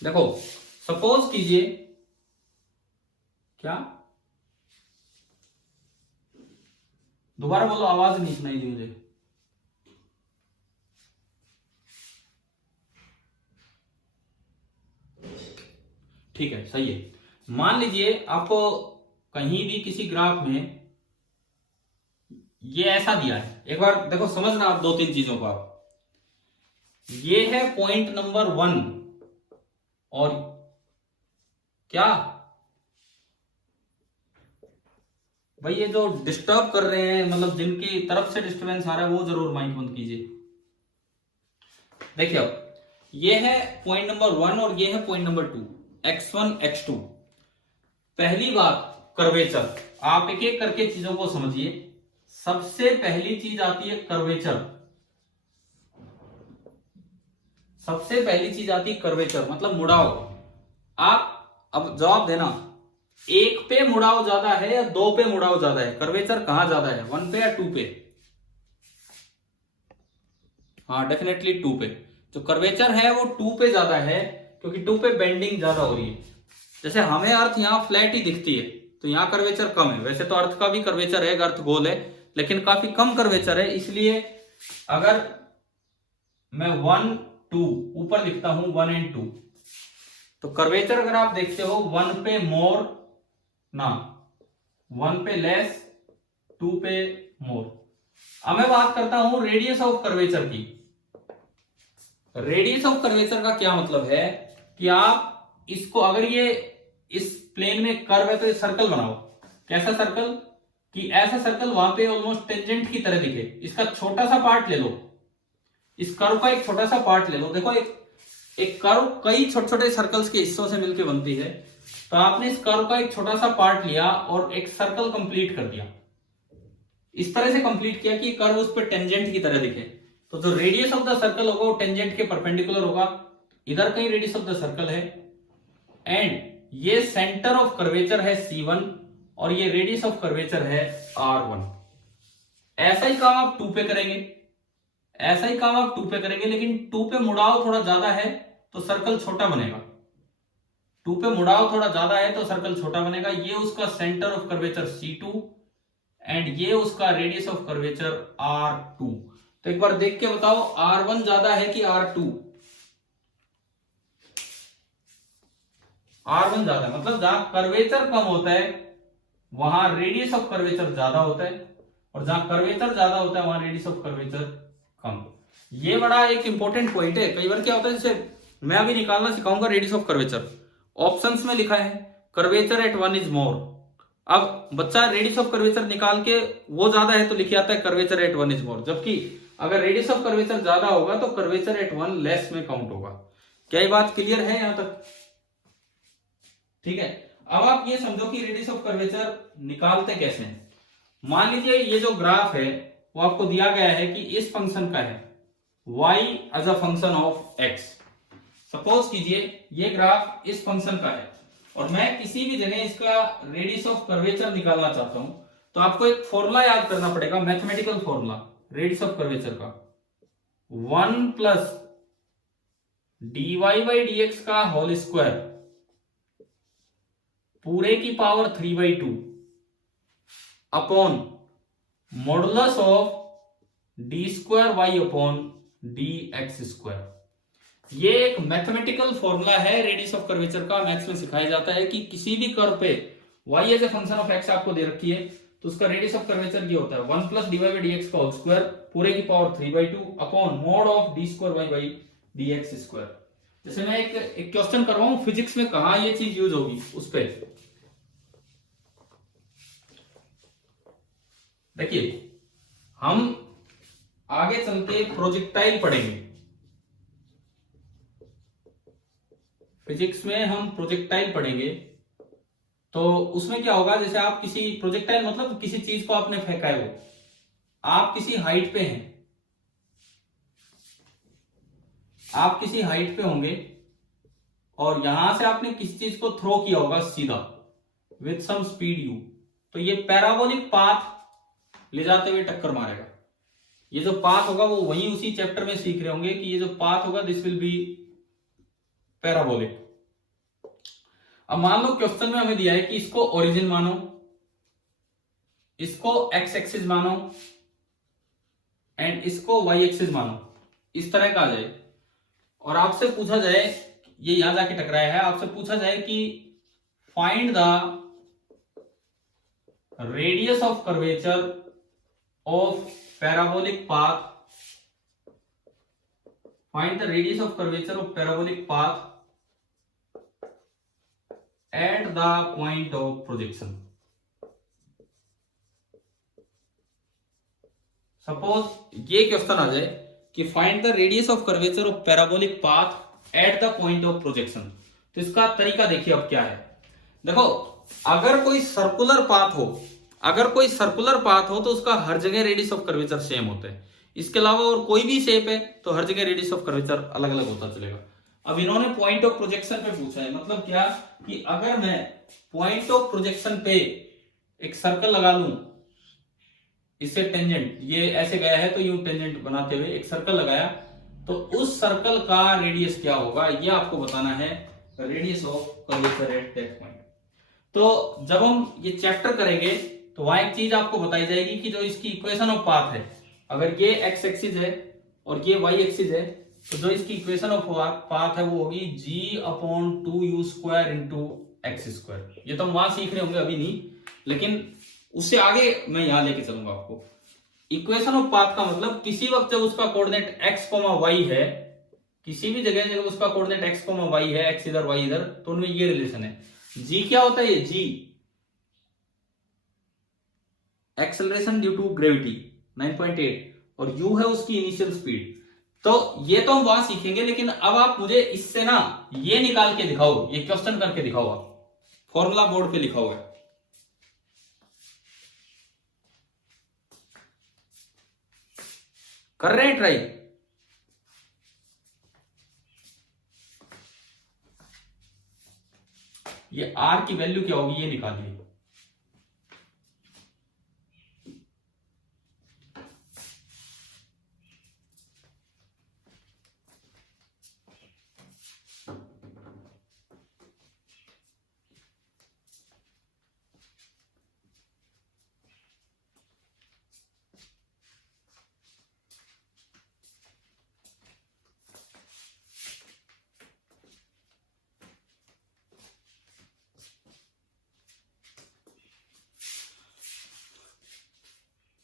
देखो सपोज कीजिए, क्या दोबारा बोलो, आवाज नहीं सुनाई दी मुझे। ठीक है, सही है। मान लीजिए आपको कहीं भी किसी ग्राफ में ये ऐसा दिया है, एक बार देखो समझना आप दो तीन चीजों को। आप ये है पॉइंट नंबर 1 और क्या भाई ये जो डिस्टर्ब कर रहे हैं, मतलब जिनकी तरफ से डिस्टरबेंस आ रहा है वो जरूर माइक बंद कीजिए। देखिए अब ये है पॉइंट नंबर 1 और ये है पॉइंट नंबर 2, x1 x2। पहली बात कर्वेचर, आप एक एक करके चीजों को समझिए। सबसे पहली चीज आती है कर्वेचर। सबसे पहली चीज आती है कर्वेचर मतलब मुड़ाव। आप अब जवाब देना, एक पे मुड़ाव ज्यादा है या दो पे मुड़ाव ज्यादा है? कर्वेचर कहां ज्यादा है, 1 पे या 2 पे? हाँ डेफिनेटली 2 पे। जो कर्वेचर है वो 2 पे ज्यादा है, क्योंकि 2 पे बेंडिंग ज्यादा हो रही है। जैसे हमें अर्थ यहाँ फ्लैट ही दिखती है तो यहाँ कर्वेचर कम है। वैसे तो अर्थ का भी कर्वेचर है, अर्थ गोल है, लेकिन काफी कम कर्वेचर है। इसलिए अगर मैं 1 2 ऊपर लिखता हूं 1 एंड 2, तो कर्वेचर अगर आप देखते हो 1 पे मोर ना, 1 पे लेस, 2 पे मोर। अब मैं बात करता हूं रेडियस ऑफ कर्वेचर की। रेडियस ऑफ कर्वेचर का क्या मतलब है कि आप इसको, अगर ये इस प्लेन में कर्व है तो ये सर्कल बनाओ। कैसा सर्कल? कि ऐसा सर्कल वहां पे ऑलमोस्ट टेंजेंट की तरह दिखे। इसका छोटा सा पार्ट ले लो, इस कर्व का एक छोटा सा पार्ट ले लो। देखो एक कर्व कई छोटे छोटे सर्कल्स के हिस्सों से मिलकर बनती है। तो आपने इस कर्व का एक छोटा सा पार्ट लिया और एक सर्कल कंप्लीट कर दिया। इस तरह से कंप्लीट किया कि कर्व उस पर टेंजेंट की तरह दिखे। तो जो रेडियस ऑफ द सर्कल होगा वो टेंजेंट के परपेंडिकुलर होगा। इधर कहीं रेडियस ऑफ द सर्कल है एंड ये सेंटर ऑफ कर्वेचर है C1 और ये रेडियस ऑफ कर्वेचर है R1। ऐसा ही काम आप 2 पे करेंगे, ऐसा ही काम आप 2 पे करेंगे, लेकिन 2 पे मुड़ाव थोड़ा ज्यादा है तो सर्कल छोटा बनेगा। 2 पे मुड़ाव थोड़ा ज्यादा है तो सर्कल छोटा बनेगा। ये उसका centre of curvature C2 and ये उसका रेडियस ऑफ कर्वेचर R2। तो एक बार देख के बताओ R1 ज्यादा है कि R2? R1 ज्यादा है, मतलब जहां कर्वेचर कम होता है वहां रेडियस ऑफ कर्वेचर ज्यादा होता है, और जहां कर्वेचर ज्यादा होता है वहां रेडियस ऑफ कर्वेचर कम। ये बड़ा एक इंपॉर्टेंट पॉइंट है। कई बार क्या होता है, जैसे मैं अभी निकालना सिखाऊंगा रेडियस ऑफ कर्वेचर, ऑप्शंस में लिखा है कर्वेचर एट 1 इज मोर। अब बच्चा रेडियस ऑफ कर्वेचर निकाल के वो ज्यादा है तो लिख आता है कर्वेचर एट 1 इज मोर, जबकि अगर रेडियस ऑफ कर्वेचर ज्यादा होगा तो कर्वेचर एट 1 लेस में काउंट होगा। क्या ये बात क्लियर है यहां तक? ठीक है। अब आप ये समझो कि रेडियस ऑफ कर्वेचर निकालते कैसे हैं। मान लीजिए ये जो ग्राफ है वो आपको दिया गया है कि इस फंक्शन का है y as a function of x। Suppose कीजिए ये ग्राफ इस फंक्शन का है और मैं किसी भी जगह इसका रेडियस ऑफ कर्वेचर निकालना चाहता हूं, तो आपको एक फॉर्मूला याद करना पड़ेगा, mathematical formula radius of curvature का। 1 प्लस dy बाई dx का होल स्क्वायर पूरे की power 3/2 upon modulus of d square y upon d x square. ये एक मैथमेटिकल फॉर्मूला है रेडियस ऑफ कर्वेचर का। मैथ्स में सिखाया जाता है कि किसी भी कर्व पे y as a function of x आपको दे रखी है तो उसका रेडियस ऑफ कर्वेचर ये होता है 1 plus d y by d x का होल स्क्वायर पूरे की power 3/2 upon mod of d square y by d x square. जैसे मैं एक क्वेश्चन कर रहा हूं फिजिक्स में, कहा ये चीज यूज होगी उस पर देखिए। हम आगे चलते प्रोजेक्टाइल पढ़ेंगे। फिजिक्स में हम प्रोजेक्टाइल पढ़ेंगे, तो उसमें क्या होगा, जैसे आप किसी प्रोजेक्टाइल मतलब किसी चीज को आपने फेंका है, वो आप किसी हाइट पे हैं, आप किसी हाइट पे होंगे और यहां से आपने किसी चीज को थ्रो किया होगा सीधा विथ सम स्पीड यू, तो ये पैराबोलिक पाथ ले जाते हुए टक्कर मारेगा। ये जो पाथ होगा वो वही उसी चैप्टर में सीख रहे होंगे कि ये जो पाथ होगा दिस विल बी पैराबोलिक। अब मान लो क्वेश्चन में हमें दिया है कि इसको ओरिजिन मानो, इसको एक्स एक्सिस मानो एंड इसको वाई एक्सिस मानो, इस तरह का आ जाए और आपसे पूछा जाए, ये यहां जाके टकराया है, आपसे पूछा जाए कि find the radius of curvature of parabolic path, find the radius of curvature of parabolic path at the point of projection. Suppose ये क्वेश्चन आ जाए कि find the radius of curvature of parabolic path at the point of projection, तो इसका तरीका देखिए अब क्या है। देखो, अगर कोई सर्कुलर पाथ हो, अगर कोई सर्कुलर पाथ हो तो उसका हर जगह रेडियस ऑफ कर्वेचर सेम होता है। इसके अलावा और कोई भी शेप है तो हर जगह रेडियस ऑफ कर्वेचर अलग अलग होता चलेगा। अब इन्होंने पॉइंट ऑफ प्रोजेक्शन पे पूछा है, मतलब क्या कि अगर मैं पॉइंट ऑफ प्रोजेक्शन पे एक सर्कल लगा लूं, इससे टेंजेंट ये ऐसे गया है तो यूं टेंजेंट बनाते हुए एक सर्कल लगाया, तो उस सर्कल का रेडियस क्या होगा ये आपको बताना है, radius of curvature at that point. तो जब हम ये चैप्टर करेंगे तो वहां एक चीज आपको बताई जाएगी कि जो इसकी इक्वेशन ऑफ पाथ है, अगर ये एक्स एक्सिस है और ये वाई एक्सिस है, तो जो इसकी इक्वेशन ऑफ पाथ है वो होगी g/2u² इंटू एक्स स्क्वायर। ये तो हम वहां सीख रहे होंगे, अभी नहीं, लेकिन उससे आगे मैं यहां लेके चलूंगा आपको। इक्वेशन ऑफ पाथ का मतलब किसी वक्त जब उसका कोऑर्डिनेट x, y है, किसी भी जगह जब उसका कोऑर्डिनेट x, y है, x इधर y इधर, तो उनमें ये रिलेशन है। g क्या होता है, ये g acceleration due to gravity 9.8 और u है उसकी इनिशियल स्पीड। तो ये तो हम वहां सीखेंगे, लेकिन अब आप मुझे इससे ना ये निकाल के दिखाओ, ये क्वेश्चन करके दिखाओ, आप फॉर्मूला बोर्ड पे लिखा हुआ है, कर रहे हैं ट्राई। ये r की वैल्यू क्या होगी ये निकालिए।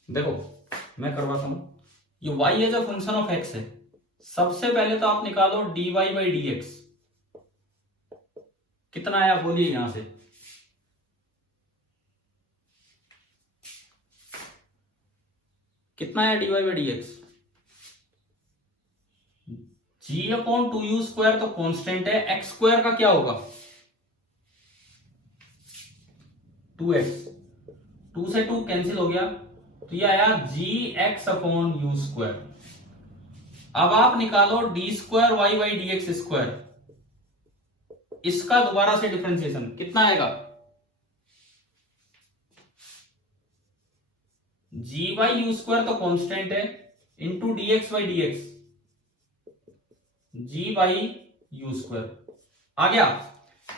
देखो मैं करवाता हूं, ये y as a function of x है, सबसे पहले तो आप निकालो dy बाई dx, कितना आया बोलिए यहां से, कितना आया dy बाई dx, g/2u² तो कांस्टेंट है, x स्क्वायर का क्या होगा 2x, 2 से 2 कैंसिल हो गया, तो ये आया gx/u²। अब आप निकालो d² y बाई dx², इसका दोबारा से डिफरेंशिएशन कितना आएगा, g/u² तो कांस्टेंट है into dx by dx, g/u²। आ गया।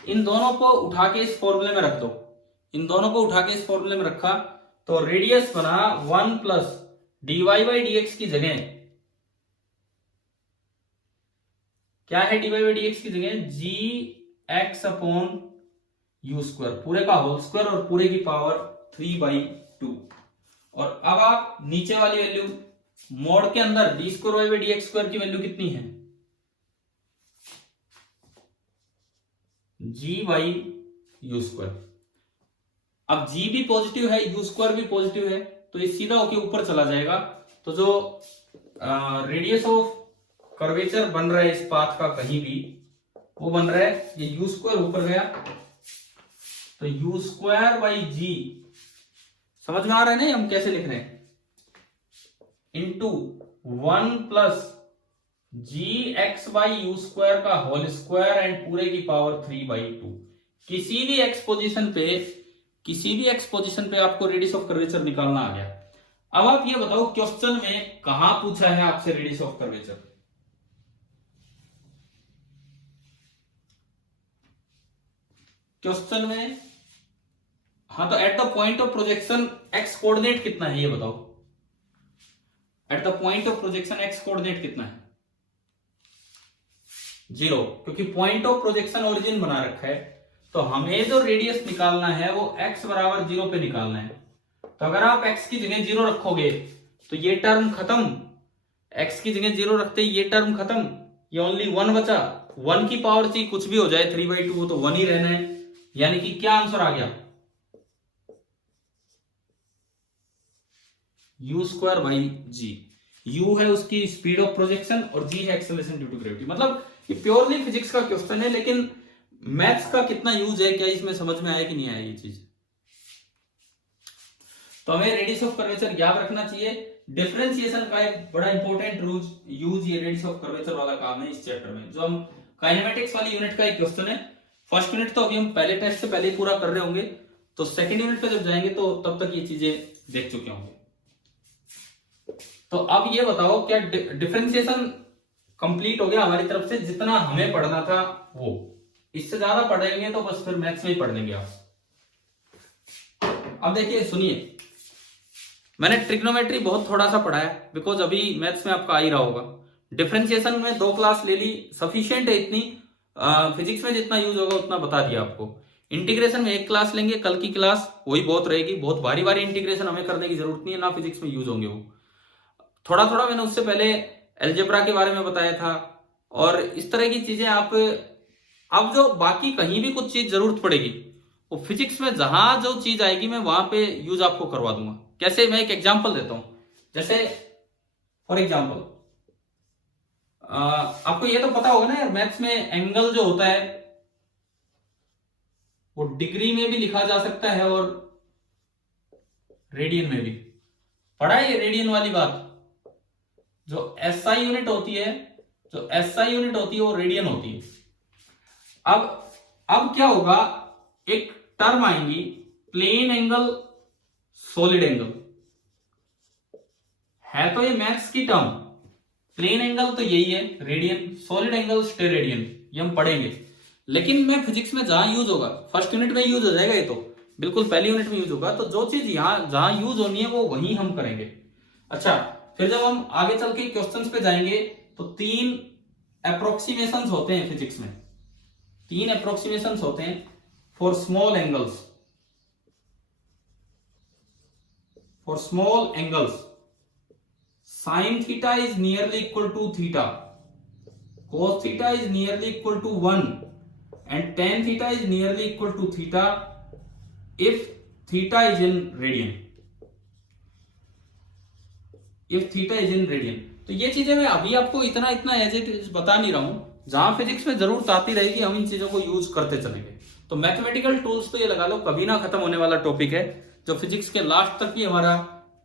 इन दोनों को उठा के इस फॉर्मूले में रख दो, इन दोनों को उठा के इस फॉर्मूले में रखा तो रेडियस बना 1 प्लस dy बाई dx की जगह क्या है, dy बाई dx की जगह gx/u², पूरे का होल स्क्वायर और पूरे की पावर 3/2। और अब आप नीचे वाली वैल्यू मोड के अंदर d² y बाई dx² की वैल्यू कितनी है, g/u²। अब g भी पॉजिटिव है, u² भी पॉजिटिव है, तो ये सीधा होके ऊपर चला जाएगा। तो जो रेडियस ऑफ कर्वेचर बन रहा है इस पाथ का कहीं भी, वो बन रहा है ये यू स्क्वायर ऊपर गया, तो यू स्क्वायर बाई जी, समझ में आ रहा है ना हम कैसे लिख रहे हैं, into 1 plus g x by u square का होल स्क्वायर एंड पूरे की पावर 3/2। किसी भी एक्सपोजिशन पे आपको रेडियस ऑफ कर्वेचर निकालना आ गया। अब आप ये बताओ क्वेश्चन में कहां पूछा है आपसे रेडियस ऑफ कर्वेचर? क्वेश्चन में, हाँ, तो at the point of projection x coordinate कितना है ये बताओ। At the point of projection x coordinate कितना है? 0, क्योंकि पॉइंट ऑफ प्रोजेक्शन ओरिजिन बना रखा है। तो हमें जो रेडियस निकालना है वो x बराबर 0 पे निकालना है। तो अगर आप x की जगह 0 रखोगे तो ये टर्म खत्म, x की जगह 0 रखते ही ये टर्म खत्म, ये ओनली 1 बचा। 1 की पावर चाहिए कुछ भी हो जाए 3/2, वो तो 1 ही रहना है। यानी कि क्या आंसर आ गया? U square by g. U है उसकी स्पीड ऑफ प्रोजेक्शन और जी है एक्सेलरेशन ड्यू टू ग्रेविटी। मतलब ये प्योरली फिजिक्स का क्वेश्चन है, लेकिन मैथ्स का कितना यूज है, क्या इसमें समझ में आया कि नहीं आया ये चीज? तो हमें रेडियस ऑफ कर्वेचर याद रखना चाहिए। डिफरेंशिएशन का एक बड़ा इंपॉर्टेंट यूज ये रेडियस ऑफ कर्वेचर वाला काम है इस चैप्टर में, जो हम काइनेमेटिक्स वाली यूनिट का एक क्वेश्चन है। फर्स्ट यूनिट तो अभी हम पहले टेस्ट से पहले पूरा कर रहे होंगे, तो सेकंड यूनिट पे जब जाएंगे तो तब तक ये चीजें देख चुके होंगे। तो अब ये बताओ क्या डिफरेंशिएशन कंप्लीट हो गया हमारी तरफ से? जितना हमें पढ़ना था वो, इससे ज्यादा पढ़ेंगे तो बस फिर मैथ्स में ही पढ़ लेंगे आप। अब देखिए सुनिए, मैंने ट्रिग्नोमेट्री बहुत थोड़ा सा पढ़ा है, बिकॉज अभी मैथ्स में आपका आ ही रहा होगा। डिफरेंशिएशन में 2 क्लास ले ली, सफिशिएंट है इतनी। फिजिक्स में जितना यूज होगा उतना बता दिया आपको। इंटीग्रेशन में 1 क्लास लेंगे, कल की क्लास वही बहुत रहेगी। बहुत भारी भारी इंटीग्रेशन हमें करने की जरूरत नहीं है, ना फिजिक्स में यूज होंगे वो। थोड़ा थोड़ा मैंने उससे पहले अलजेब्रा के बारे में बताया था, और इस तरह की चीजें आप, अब जो बाकी कहीं भी कुछ चीज जरूरत पड़ेगी वो फिजिक्स में जहां जो चीज आएगी मैं वहां पे यूज आपको करवा दूंगा। कैसे? मैं एक एग्जांपल देता हूं। जैसे फॉर एग्जांपल, आपको ये तो पता होगा ना यार, मैथ्स में एंगल जो होता है वो डिग्री में भी लिखा जा सकता है और रेडियन में भी। पढ़ा है ये रेडियन वाली बात? जो एसआई यूनिट होती है, वो रेडियन होती है। अब क्या होगा, एक टर्म आएंगी प्लेन एंगल, सॉलिड एंगल। है तो ये मैथ्स की टर्म, प्लेन एंगल तो यही है रेडियन, सॉलिड एंगल स्टेरेडियन, ये हम पढ़ेंगे। लेकिन मैं फिजिक्स में जहां यूज होगा, फर्स्ट यूनिट में यूज हो जाएगा ये तो, बिल्कुल पहली यूनिट में यूज होगा। तो जो चीज यहां जहां यूज होनी है वो वहीं हम करेंगे। अच्छा, फिर जब हम आगे चल के क्वेश्चंस पे जाएंगे तो 3 अप्रोक्सीमेशंस होते हैं फिजिक्स में। 3 अप्रोक्सीमेशंस होते हैं for small angles. For small angles, sine theta is nearly equal to theta, cos theta is nearly equal to 1 and tan theta is nearly equal to theta if theta is in radian. If theta is in radian. तो ये चीजें मैं अभी आपको इतना as it is बता नहीं रहा हूं, जहां फिजिक्स में जरूरत आती रहेगी हम इन चीजों को यूज करते चलेंगे। तो मैथमेटिकल टूल्स तो ये लगा लो कभी ना खत्म होने वाला टॉपिक है, जो फिजिक्स के लास्ट तक ही हमारा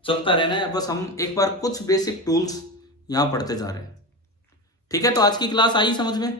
चलता रहना है। बस हम एक बार कुछ बेसिक टूल्स यहां पढ़ते जा रहे हैं। ठीक है, तो आज की क्लास आई समझ में?